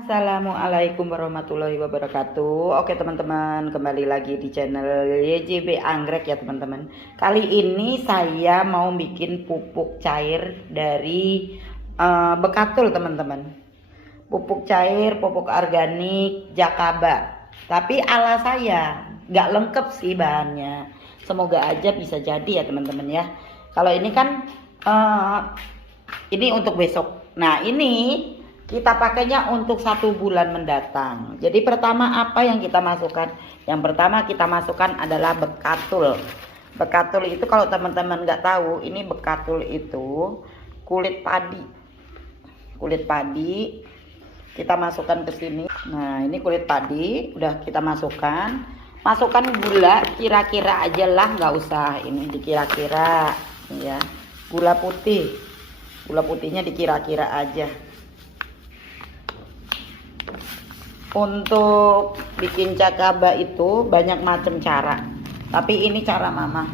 Assalamualaikum warahmatullahi wabarakatuh. Oke teman-teman, kembali lagi di channel YJB Anggrek ya teman-teman. Kali ini saya mau bikin pupuk cair dari bekatul teman-teman. Pupuk cair, pupuk organik, jakaba. Tapi ala saya, nggak lengkap sih bahannya. Semoga aja bisa jadi ya teman-teman ya. Kalau ini kan ini untuk besok. Nah ini kita pakainya untuk 1 bulan mendatang. Jadi pertama apa yang kita masukkan? Yang pertama kita masukkan adalah bekatul. Bekatul itu kalau teman-teman nggak tahu, ini bekatul itu kulit padi. Kulit padi kita masukkan ke sini. Nah ini kulit padi udah kita masukkan. Masukkan gula kira-kira aja lah, nggak usah ini dikira-kira ya. Gula putih. Gula putihnya dikira-kira aja. Untuk bikin jakaba itu banyak macam cara, tapi ini cara mama.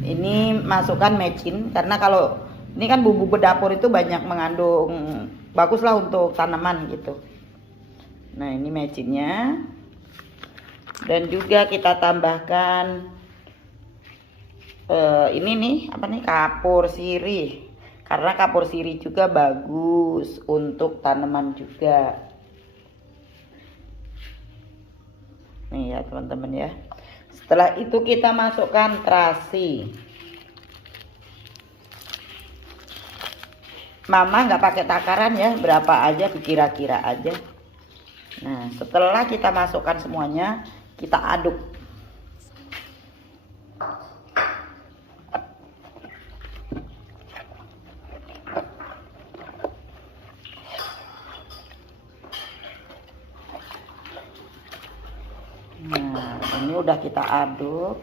Ini masukkan mecin, karena kalau ini kan bumbu dapur itu banyak mengandung, baguslah untuk tanaman gitu. Nah ini mecinnya, dan juga kita tambahkan ini nih apa nih, kapur sirih, karena kapur sirih juga bagus untuk tanaman juga. Nih ya teman-teman ya. Setelah itu kita masukkan terasi. Mama nggak pakai takaran ya, berapa aja dikira-kira aja. Nah setelah kita masukkan semuanya, kita aduk. Nah ini udah kita aduk.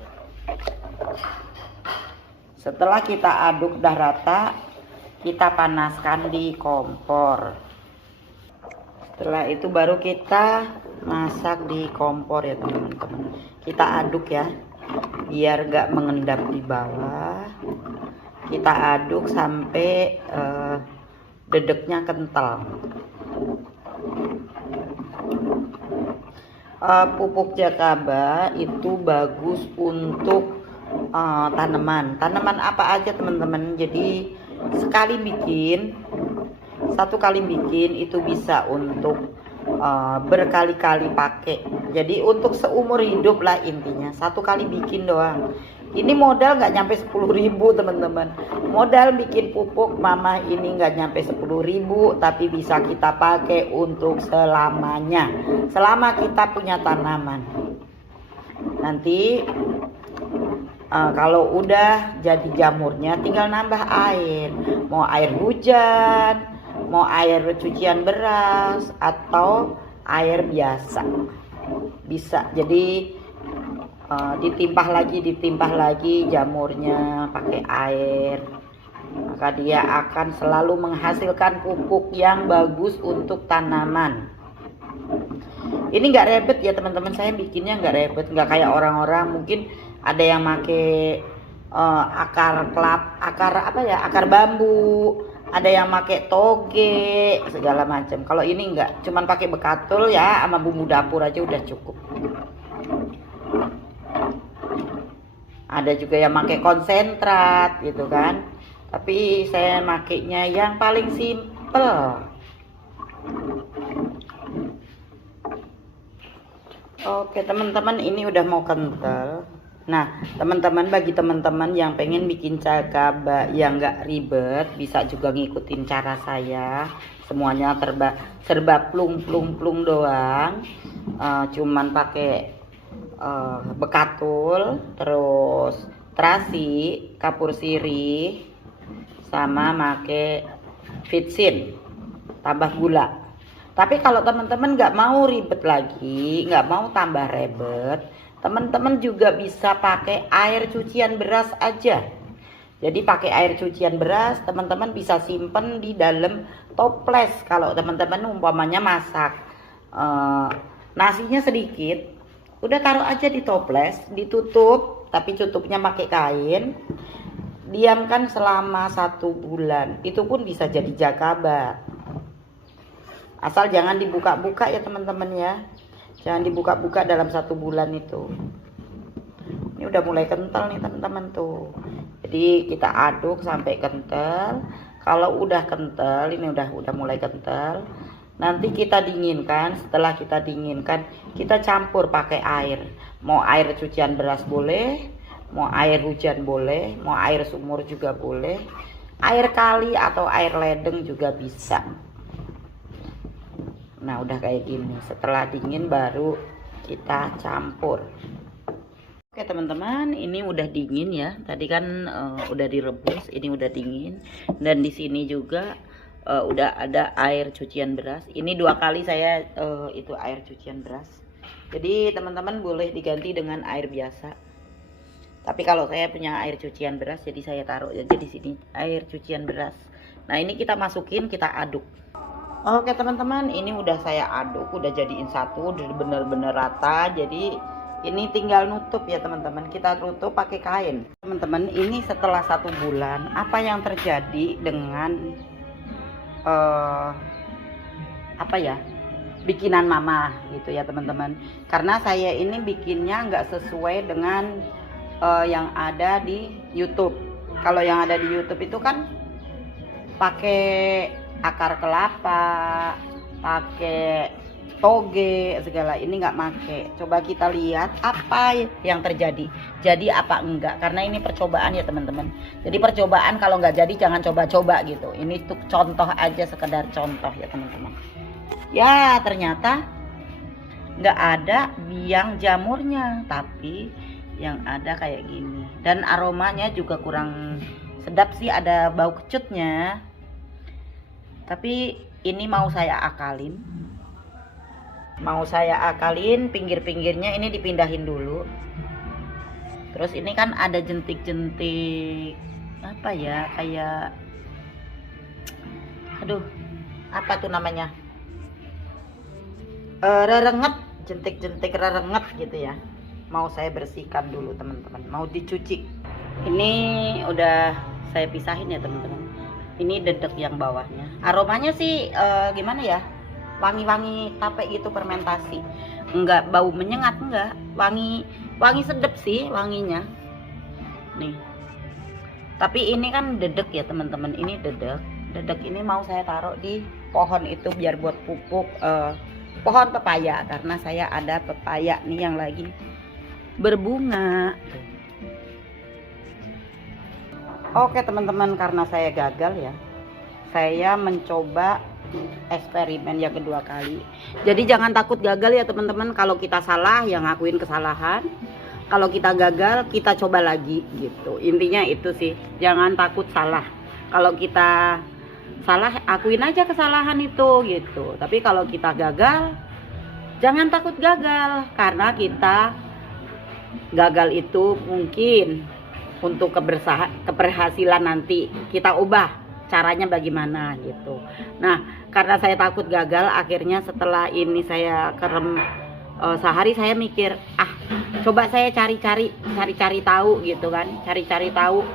Setelah kita aduk udah rata, kita panaskan di kompor. Setelah itu baru kita masak di kompor ya teman-teman. Kita aduk ya, biar gak mengendap di bawah. Kita aduk sampai dedeknya kental. Pupuk jakaba itu bagus untuk tanaman apa aja teman-teman. Jadi satu kali bikin itu bisa untuk berkali-kali pakai. Jadi untuk seumur hidup lah intinya, satu kali bikin doang. Ini modal nggak nyampe 10.000 teman-teman. Modal bikin pupuk mama ini nggak nyampe 10.000, tapi bisa kita pakai untuk selamanya, selama kita punya tanaman. Nanti kalau udah jadi jamurnya tinggal nambah air, mau air hujan, mau air cucian beras, atau air biasa bisa. Jadi ditimpah lagi jamurnya pakai air, maka dia akan selalu menghasilkan pupuk yang bagus untuk tanaman. Ini nggak ribet ya teman-teman, saya bikinnya nggak ribet, nggak kayak orang-orang mungkin ada yang pakai akar bambu, ada yang pakai toge segala macam. Kalau ini enggak, cuman pakai bekatul ya sama bumbu dapur aja udah cukup. Ada juga yang pakai konsentrat gitu kan, tapi saya makainya yang paling simple. Oke teman-teman, ini udah mau kental. Nah teman-teman, bagi teman-teman yang pengen bikin jakaba yang nggak ribet, bisa juga ngikutin cara saya. Semuanya serba plung doang. Cuman pakai bekatul, terus terasi, kapur sirih, sama make vitsin, tambah gula. Tapi kalau teman-teman nggak mau ribet lagi, nggak mau tambah ribet, teman-teman juga bisa pakai air cucian beras aja. Jadi pakai air cucian beras, teman-teman bisa simpen di dalam toples. Kalau teman-teman umpamanya masak nasinya sedikit, udah taruh aja di toples, ditutup, tapi tutupnya pakai kain. Diamkan selama 1 bulan, itu pun bisa jadi jakaba. Asal jangan dibuka-buka ya teman-teman ya. Jangan dibuka-buka dalam 1 bulan itu. Ini udah mulai kental nih teman-teman tuh. Jadi kita aduk sampai kental. Kalau udah kental, ini udah mulai kental. Nanti kita dinginkan. Setelah kita dinginkan, kita campur pakai air. Mau air cucian beras boleh, mau air hujan boleh, mau air sumur juga boleh. Air kali atau air ledeng juga bisa. Nah, udah kayak gini. Setelah dingin baru kita campur. Oke teman-teman, ini udah dingin ya. Tadi kan udah direbus, ini udah dingin. Dan di sini juga udah ada air cucian beras. Ini 2 kali saya itu air cucian beras. Jadi teman-teman boleh diganti dengan air biasa. Tapi kalau saya punya air cucian beras, jadi saya taruh aja di sini air cucian beras. Nah ini kita masukin, kita aduk. Oke teman-teman, ini udah saya aduk, udah jadiin satu, udah bener-bener rata. Jadi ini tinggal nutup ya teman-teman. Kita tutup pakai kain. Teman-teman, ini setelah 1 bulan, apa yang terjadi dengan apa ya, bikinan mama gitu ya teman-teman. Karena saya ini bikinnya nggak sesuai dengan yang ada di YouTube. Kalau yang ada di YouTube itu kan pakai akar kelapa, pakai toge segala. Ini nggak make. Coba kita lihat apa yang terjadi, jadi apa enggak, karena ini percobaan ya teman-teman. Jadi percobaan, kalau nggak jadi jangan coba-coba gitu. Ini tuh contoh aja, sekedar contoh ya teman-teman. Ya ternyata nggak ada biang jamurnya, tapi yang ada kayak gini. Dan aromanya juga kurang sedap sih, ada bau kecutnya. Tapi ini mau saya akalin. Pinggir-pinggirnya ini dipindahin dulu. Terus ini kan ada jentik-jentik apa ya, kayak aduh, apa tuh namanya, rerenget, jentik-jentik rerenget gitu ya. Mau saya bersihkan dulu teman-teman, mau dicuci. Ini udah saya pisahin ya teman-teman. Ini dedek yang bawahnya. Aromanya sih gimana ya, wangi-wangi tape gitu, fermentasi. Enggak bau menyengat, enggak. Wangi sedep sih wanginya. Nih. Tapi ini kan dedek ya teman-teman, ini dedek. Dedek ini mau saya taruh di pohon itu biar buat pupuk pohon pepaya, karena saya ada pepaya nih yang lagi berbunga. Oke teman-teman, karena saya gagal ya, saya mencoba eksperimen yang kedua kali. Jadi jangan takut gagal ya teman-teman. Kalau kita salah, yang ngakuin kesalahan. Kalau kita gagal, kita coba lagi gitu. Intinya itu sih, jangan takut salah. Kalau kita salah, akuin aja kesalahan itu gitu. Tapi kalau kita gagal, jangan takut gagal, karena kita gagal itu mungkin untuk keberhasilan nanti kita ubah caranya bagaimana gitu. Nah, karena saya takut gagal, akhirnya setelah ini saya kerem sehari, saya mikir, coba saya cari-cari tahu gitu kan, cari-cari tahu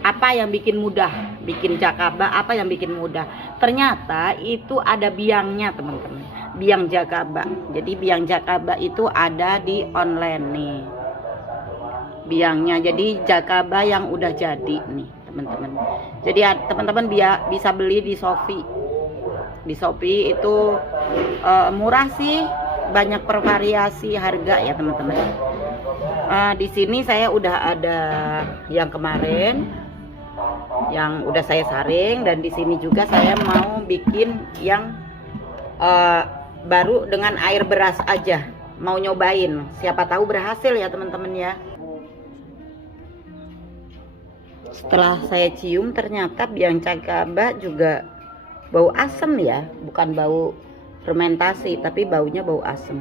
apa yang bikin mudah, bikin jakaba, apa yang bikin mudah. Ternyata itu ada biangnya teman-teman, biang jakaba. Jadi biang jakaba itu ada di online nih biangnya. Jadi jakaba yang udah jadi nih teman-teman. Jadi teman-teman bisa beli di Shopee. Di Shopee itu murah sih, banyak bervariasi harga ya teman-teman. Di sini saya udah ada yang kemarin, yang udah saya saring, dan di sini juga saya mau bikin yang baru dengan air beras aja. Mau nyobain, siapa tahu berhasil ya teman-teman ya. Setelah saya cium, ternyata biang jakaba juga bau asem ya, bukan bau fermentasi, tapi baunya bau asem.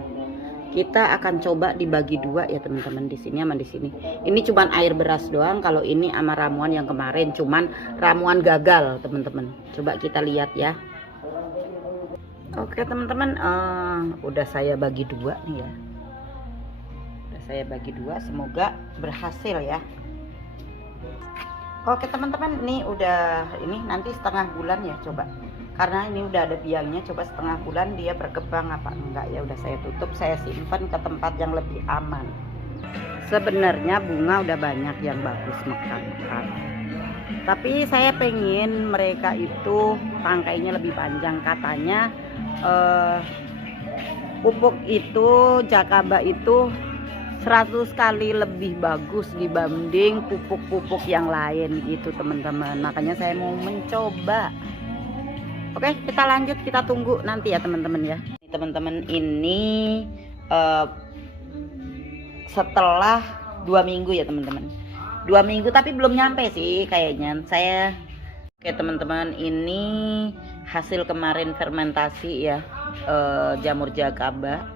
Kita akan coba dibagi 2 ya teman-teman, di sini sama di sini. Ini cuman air beras doang, kalau ini sama ramuan yang kemarin, cuman ramuan gagal teman-teman. Coba kita lihat ya. Oke teman-teman, udah saya bagi 2 nih ya. Udah saya bagi 2, semoga berhasil ya. Oke teman-teman, ini udah, ini nanti setengah bulan ya, coba karena ini udah ada biangnya. Coba setengah bulan dia berkembang apa enggak, ya udah saya tutup, saya simpan ke tempat yang lebih aman. Sebenarnya bunga udah banyak yang bagus mekar-mekar, tapi saya pengen mereka itu tangkainya lebih panjang. Katanya pupuk itu Jakaba itu 100 kali lebih bagus dibanding pupuk-pupuk yang lain gitu teman-teman. Makanya saya mau mencoba. Oke, kita lanjut, kita tunggu nanti ya teman-teman ya. Teman-teman, ini setelah 2 minggu ya teman-teman, 2 minggu tapi belum nyampe sih kayaknya saya. Oke teman-teman, ini hasil kemarin fermentasi ya, jamur Jakaba.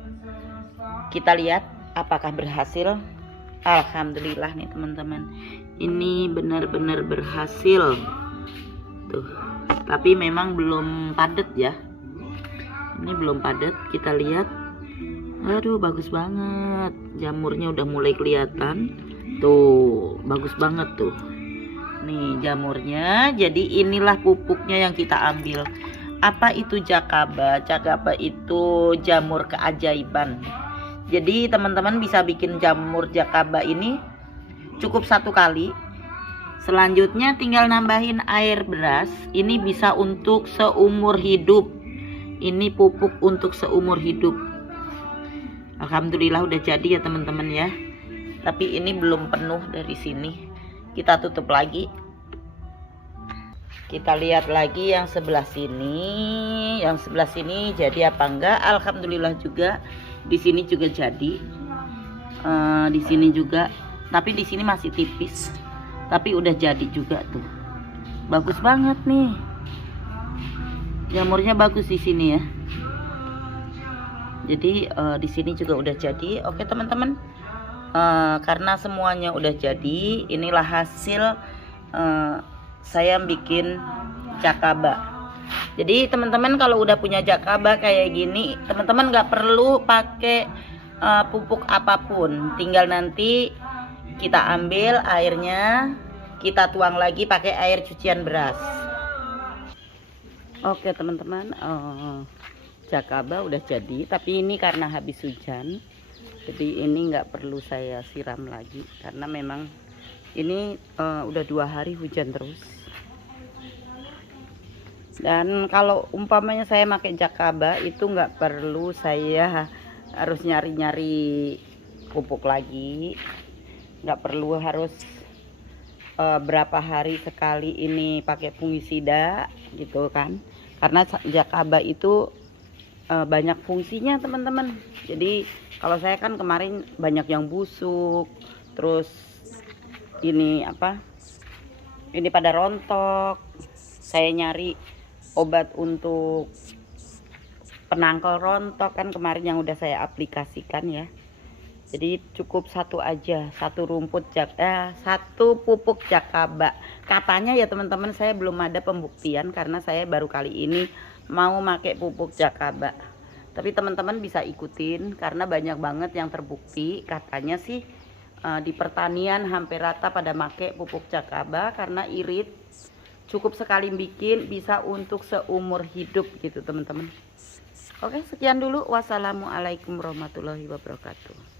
Kita lihat apakah berhasil. Alhamdulillah nih teman-teman, ini benar-benar berhasil tuh, tapi memang belum padat ya, ini belum padat. Kita lihat, aduh bagus banget, jamurnya udah mulai kelihatan tuh, bagus banget tuh nih jamurnya. Jadi inilah pupuknya yang kita ambil. Apa itu Jakaba? Jakaba itu jamur keajaiban. Jadi teman-teman bisa bikin jamur Jakaba ini cukup 1 kali, selanjutnya tinggal nambahin air beras. Ini bisa untuk seumur hidup, ini pupuk untuk seumur hidup. Alhamdulillah udah jadi ya teman-teman ya, tapi ini belum penuh dari sini. Kita tutup lagi, kita lihat lagi yang sebelah sini. Yang sebelah sini jadi apa enggak? Alhamdulillah juga. Di sini juga jadi, di sini juga, tapi di sini masih tipis, tapi udah jadi juga tuh. Bagus banget nih, jamurnya bagus di sini ya. Jadi di sini juga udah jadi. Oke teman-teman, karena semuanya udah jadi, inilah hasil saya bikin Jakaba. Jadi teman-teman kalau udah punya Jakaba kayak gini, teman-teman nggak perlu pakai pupuk apapun, tinggal nanti kita ambil airnya, kita tuang lagi pakai air cucian beras. Oke teman-teman, Jakaba udah jadi, tapi ini karena habis hujan, jadi ini nggak perlu saya siram lagi karena memang ini udah 2 hari hujan terus. Dan kalau umpamanya saya pakai Jakaba itu nggak perlu saya harus nyari-nyari pupuk lagi, nggak perlu harus berapa hari sekali ini pakai fungisida gitu kan, karena Jakaba itu banyak fungsinya teman-teman. Jadi kalau saya kan kemarin banyak yang busuk, terus ini apa, ini pada rontok, saya nyari obat untuk penangkal rontok kan kemarin yang udah saya aplikasikan ya. Jadi cukup 1 aja, 1 rumput satu pupuk Jakaba katanya ya teman-teman. Saya belum ada pembuktian karena saya baru kali ini mau pakai pupuk Jakaba, tapi teman-teman bisa ikutin karena banyak banget yang terbukti katanya sih. Di pertanian hampir rata pada make pupuk Jakaba karena irit, cukup sekali bikin bisa untuk seumur hidup gitu teman-teman. Oke, sekian dulu. Wassalamualaikum warahmatullahi wabarakatuh.